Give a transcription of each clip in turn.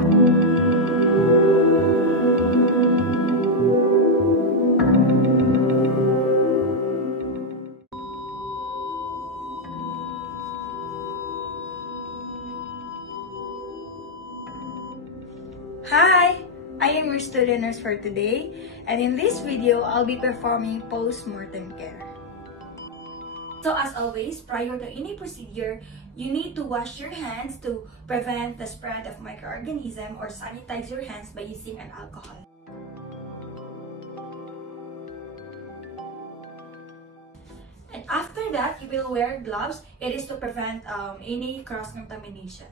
Hi! I am your student nurse for today, and in this video, I'll be performing post-mortem care. So as always, prior to any procedure, you need to wash your hands to prevent the spread of microorganisms or sanitize your hands by using an alcohol. And after that, you will wear gloves. It is to prevent any cross-contamination.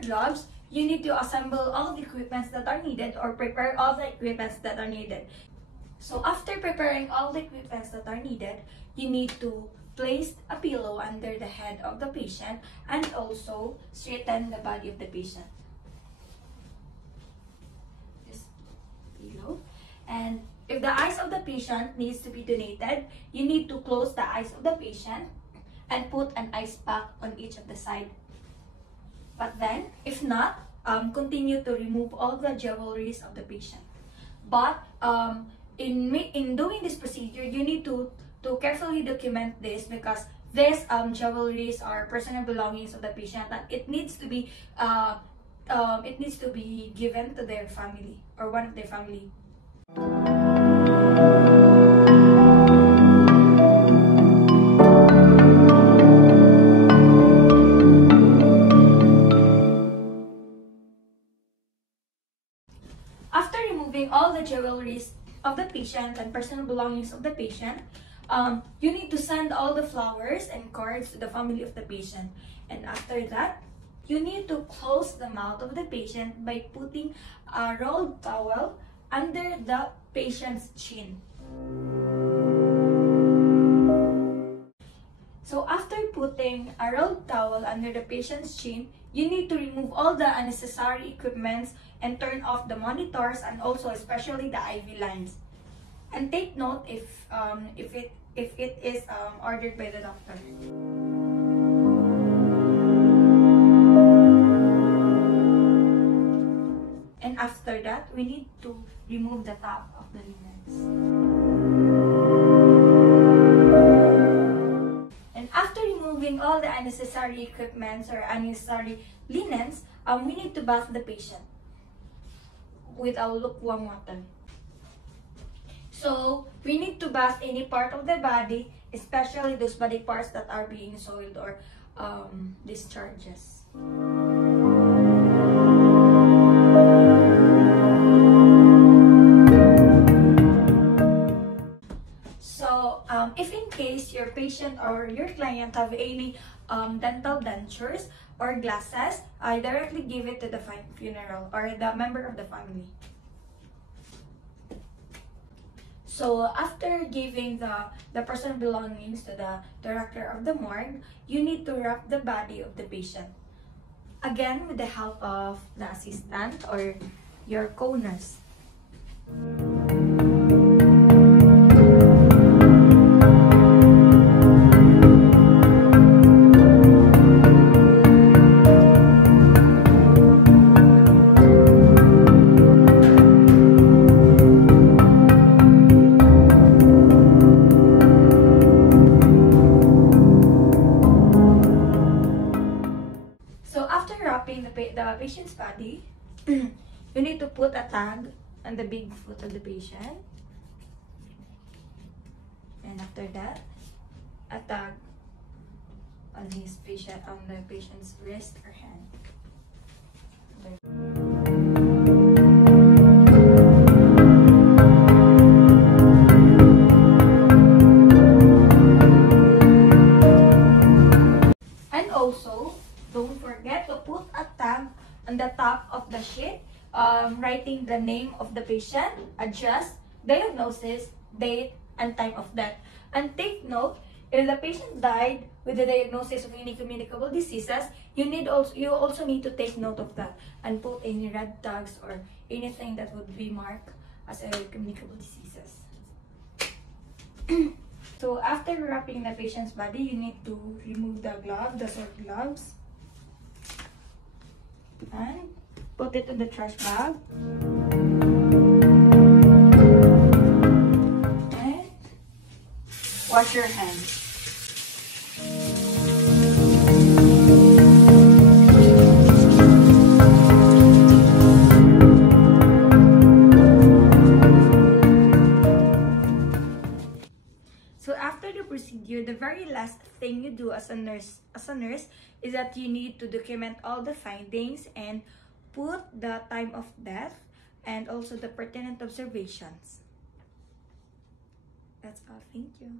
Gloves, you need to assemble all the equipments that are needed or prepare all the equipments that are needed. So after preparing all the equipments that are needed, you need to place a pillow under the head of the patient and also straighten the body of the patient. This pillow. And if the eyes of the patient needs to be donated, you need to close the eyes of the patient and put an ice pack on each of the side. But then, if not, continue to remove all the jewelries of the patient. But in doing this procedure, you need to carefully document this because these jewelries are personal belongings of the patient, and it needs to be given to their family or one of their family. After removing all the jewelries of the patient and personal belongings of the patient, you need to send all the flowers and cards to the family of the patient. And after that, you need to close the mouth of the patient by putting a rolled towel under the patient's chin. So after putting a rolled towel under the patient's chin, you need to remove all the unnecessary equipments and turn off the monitors and also especially the IV lines. And take note if it is ordered by the doctor. And after that, we need to remove the top of the linens. After removing all the unnecessary equipments or unnecessary linens, we need to bath the patient with our lukewarm water. So we need to bath any part of the body, especially those body parts that are being soiled or discharges. If in case your patient or your client have any dental dentures or glasses, I directly give it to the funeral or the member of the family. So after giving the personal belongings to the director of the morgue, you need to wrap the body of the patient. Again, with the help of the assistant or your co-nurse. The patient's body, you need to put a tag on the big foot of the patient, and after that, a tag on the patient's wrist or hand. And also, don't forget to put a tag on the top of the sheet, writing the name of the patient, address, diagnosis, date, and time of death. And take note, if the patient died with the diagnosis of any communicable diseases, you also need to take note of that and put any red tags or anything that would be marked as a communicable diseases. after wrapping the patient's body, you need to remove the glove, the sword gloves, and put it in the trash bag. And wash your hands. So after the procedure, the very last thing you do as a nurse is that you need to document all the findings and put the time of death and also the pertinent observations. That's all. Thank you.